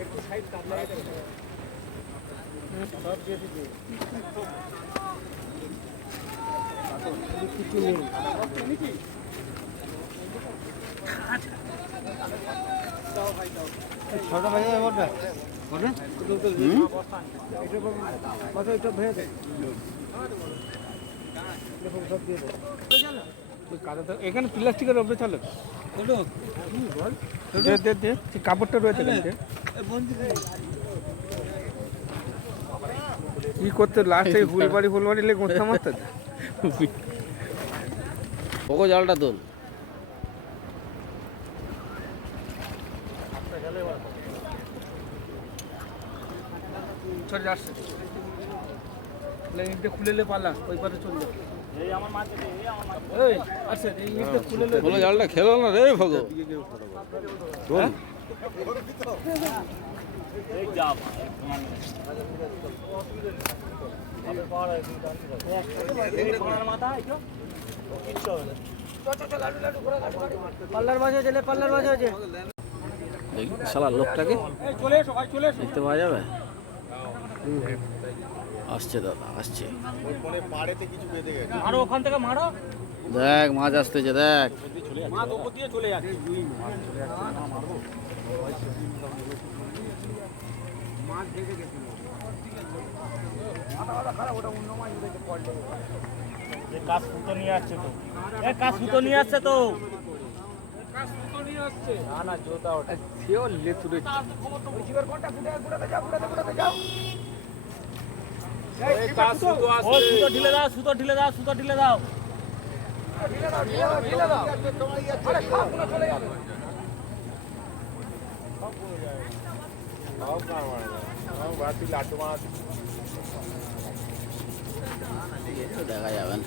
একটু সাইড কাটলে সব দিয়ে দিচ্ছি কিছু নেই ছটা বাজে এখানে প্লাস্টিকের ওপরে চলে। দে দে দে সেই কাপড়টা রয়েছে কিন্তু কি করতে লাস্টে ফুলবাড়ি ফুলবাড়ি লেগে গোঁথা মারতে ওগো জালটা তোল। চলে যাচ্ছে ইটটা খুলে লে পালা ওই পারে চলে যাবে আচ্ছা জালটা খেলো না রে ভগো। হ্যাঁ? পাল্লার বাজে পাল্লার বাজে আছে দেখি শালা লোকটাকে দেখতে পাওয়া যাবে? আসছে দাদা আসছে। মারো ওখান থেকে মারো। দেখ মাছ আসতেছে দেখ। মাছ ওপর দিয়ে চলে যাচ্ছে। মাছ ভেজে গেছিল কাজ সুতো নিয়ে আসছে তো। এ কাজ সুতো নিয়ে আসছে তো। না না জোতা ওটা। সেও লেতুরে ও সুতো ঢিলে দাও সুতো ঢিলে দাও সুতো ঢিলে দাও। দেখা যাবে না।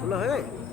不了哎。